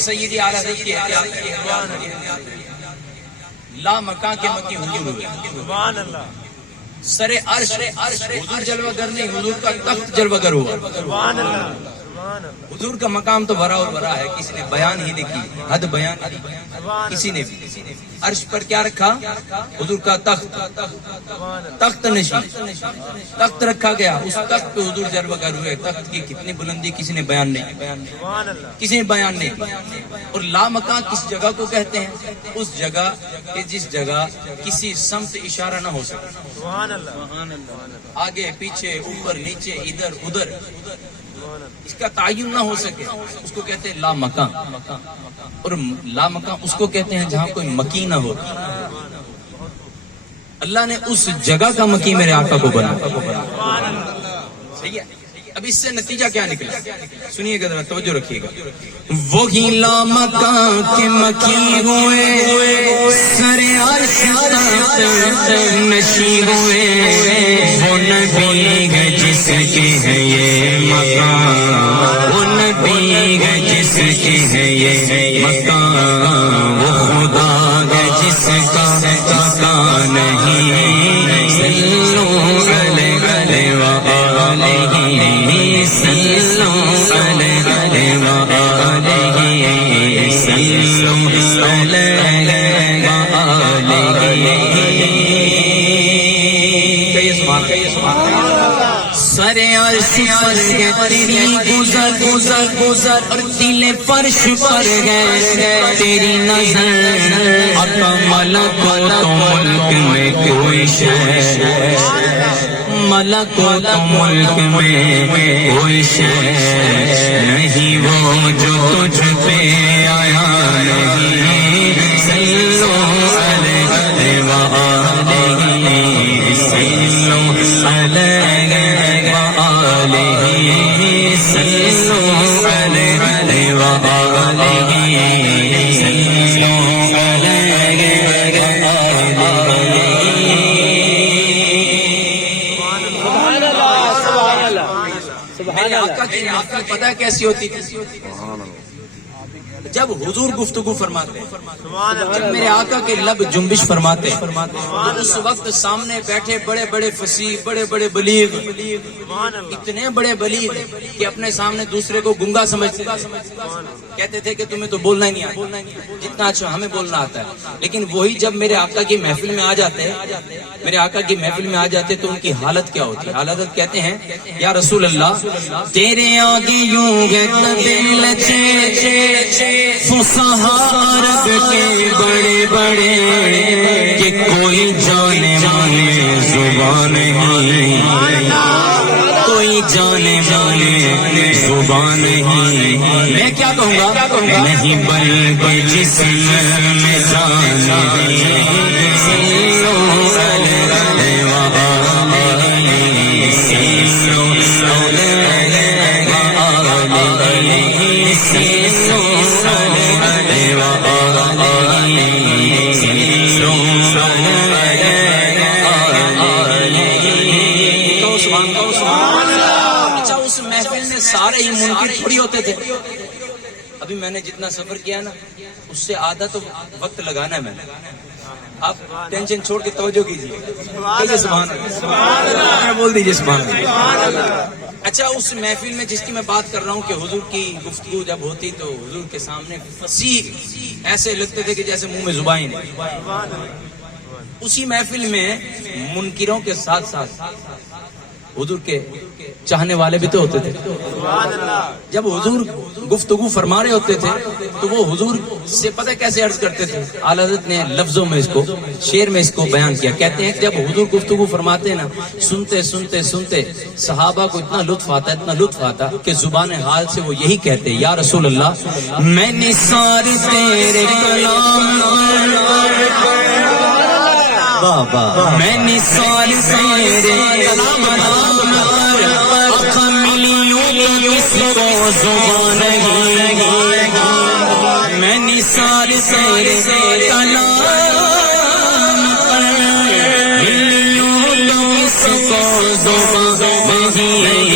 سیدی اعلیٰ حضرت کی لا مکان کے مکی حضور ہوئے. سبحان اللہ. سر عرش حضور جلوہ گر نہیں، حضور کا تخت جلوہ گر ہوا. سبحان اللہ. حضور کا مقام تو بھرا اور بھرا ہے، کسی نے بیان ہی نہیں کی، حد بیان کسی نے بھی. عرش پر کیا رکھا؟ حضور کا تخت، تخت نشین تخت رکھا گیا. اس تخت پہ حضور جلوہ گر ہوئے. تخت کی کتنی بلندی کسی نے بیان نہیں، کسی نے بیان نہیں کی. اور لامکان کس جگہ کو کہتے ہیں؟ اس جگہ کہ جس جگہ کسی سمت اشارہ نہ ہو سکے. آگے پیچھے اوپر نیچے ادھر ادھر اس کا تعین نہ ہو سکے، اس کو کہتے ہیں لامکان. اور لامکان اس کو کہتے ہیں جہاں کوئی مکی نہ ہو. اللہ نے اس جگہ کا مکی میرے آقا کو بنا. صحیح ہے. اب اس سے نتیجہ کیا نکلا سنیے گا، ذرا توجہ رکھیے گا. وہی لامکان کے مکی ہوئے، سر عرش تخت نشین ہوئے. وہ نبی ہے جس کی ہے یہ مکان، وہ نبی ہے جس کی ہے یہ مکان. وہ خدا ہے جس کا مکان نہیں. صلو علیہ وآلہ، صلو علیہ وآلہ، صلو علیہ وآلہ. سر عرش پر ہے تیری گزر گزر گزر، اور دل فرش پر ہے تیری نظر. اب ملکوت ملک میں کوئی شے، ملکوت ملک میں کوئی شے نہیں وہ جو تجھ پہ آیا نہیں. صلو علیہ وآلہ، صلو علیہ وآلہ، صلو علیہ وآلہ، صلو علیہ وآلہ. میرے آقا کی محفل پتہ کیسی ہوتی تھی؟ جب حضور گفتگو فرماتے ہیں، جب میرے آقا کے لب جنبش فرماتے ہیں، اس وقت سامنے بیٹھے بڑے بڑے فصیح، بڑے بڑے بلیغ، اتنے بڑے بلیغ کہ اپنے سامنے دوسرے کو گنگا سمجھتے تھے، کہتے تھے کہ تمہیں تو بولنا ہی نہیں آتا، جتنا اچھا ہمیں بولنا آتا ہے. لیکن وہی جب میرے آقا کی محفل میں آ جاتے ہیں، میرے آقا کی محفل میں آ جاتے تو ان کی حالت کیا ہوتی ہے؟ حالت کہتے ہیں یا رسول اللہ تیرے آگے یوں گے فسہارت کے بڑے بڑے کہ کوئی جانے والے زبان نہیں، کوئی جانے والے زبان نہیں. میں کیا کہوں گا؟ نہیں بلکہ جسم میں جان سارے ہی منکر تھوڑی ہوتے تھے. ابھی میں نے جتنا سفر کیا نا اس سے آدھا تو وقت لگانا ہے میں نے. آپ ٹینشن چھوڑ کے توجہ کیجیے، سبحان اللہ بول دیجیے سبحان اللہ. اچھا اس محفل میں جس کی میں بات کر رہا ہوں کہ حضور کی گفتگو جب ہوتی تو حضور کے سامنے فصیح ایسے لگتے تھے کہ جیسے منہ میں زبان ہے. اسی محفل میں منکروں کے ساتھ ساتھ حضور کے چاہنے والے بھی تو ہوتے تھے. جب حضور گفتگو فرما رہے ہوتے تھے تو وہ حضور سے پتہ کیسے عرض کرتے تھے؟ اعلیٰ حضرت نے لفظوں میں اس کو، شعر میں اس کو بیان کیا. کہتے ہیں کہ جب حضور گفتگو فرماتے ہیں نا، سنتے سنتے سنتے صحابہ کو اتنا لطف آتا کہ زبان حال سے وہ یہی کہتے یا رسول اللہ میں نثار تیرے کلام میں نثار تیرے کلام کس کو زبان نہیں، میں نثار تیرے کلام کس کو زبان نہیں،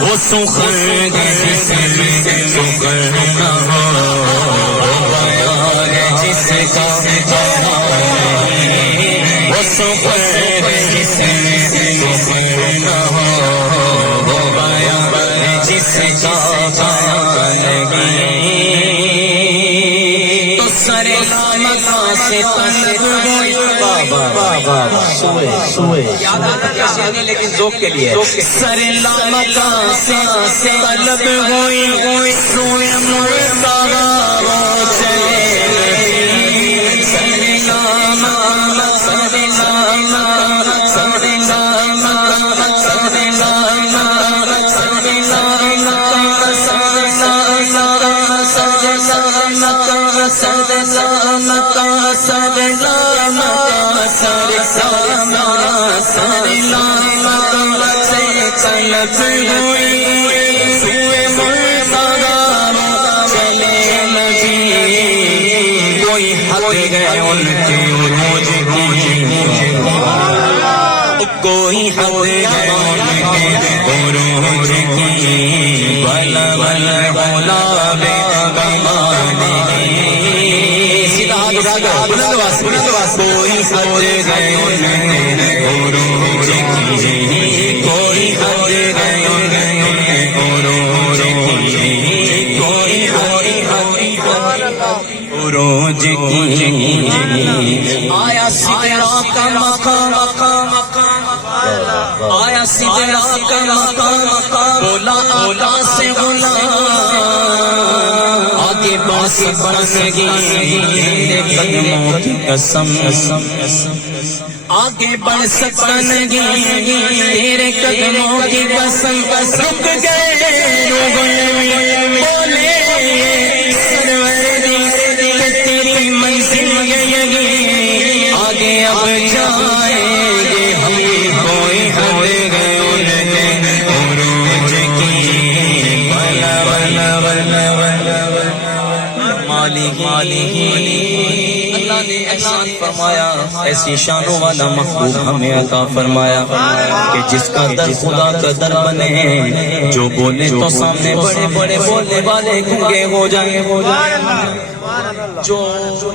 وہ سخن جس میں سخن نہ ہو، جس کا وہ سخن جس میں سخن نہ ہو، جس کا تو سر مکہ سے طلب ہوئی یاد آتا کیسے نہیں لیکن ذوق کے لیے سر مکہ سے طلب ہوئی سوئے مرتضی چلے کوئی حد عروج کی بلا بلا بلا بے کمانے کوئی حد عروج کی کوئی حد عروج کی کوئی عروج کی آیا سدرا کا مقام آیا سدرا کا مقام بولا آقا سے غلام آگے باس بنگی قدموں کی قسم آگے بڑھ سکتا نہیں تیرے قدموں کی قسم رک گئے بولے سرور دی تیری منزل یہی آگے اب جائیں گے ہم کوئی حد گئے ان کے عروج کی بلا بلا بلا بلا اللہ نے احسان فرمایا ایسی شانوں والا محبوب ہمیں عطا فرمایا کہ جس کا در خدا کا در بنے، جو بولے تو سامنے بڑے بڑے بولنے والے گنگے ہو جائیں، جو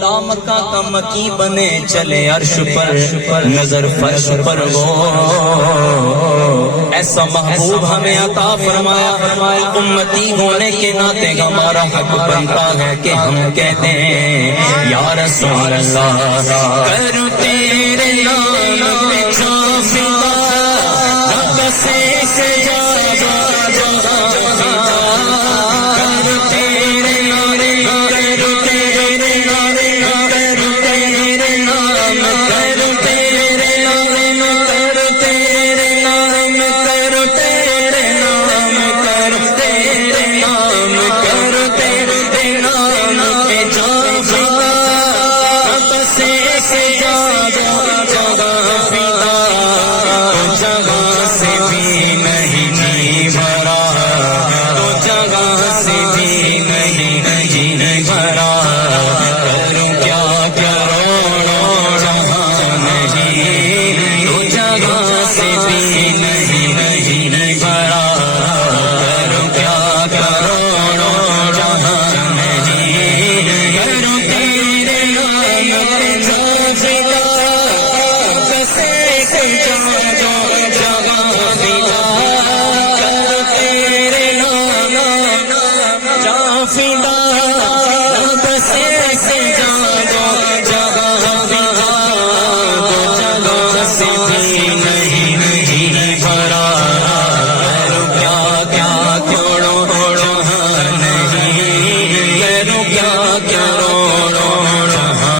لامکہ کا مکی بنے چلے عرش پر نظر فرش پر وہ ایسا محبوب ہمیں عطا فرمایا۔ امتی ہونے کے ناطے ہمارا حق بنتا ہے کہ ہم کہتے ہیں یا رسول اللہ، کر تیرے نام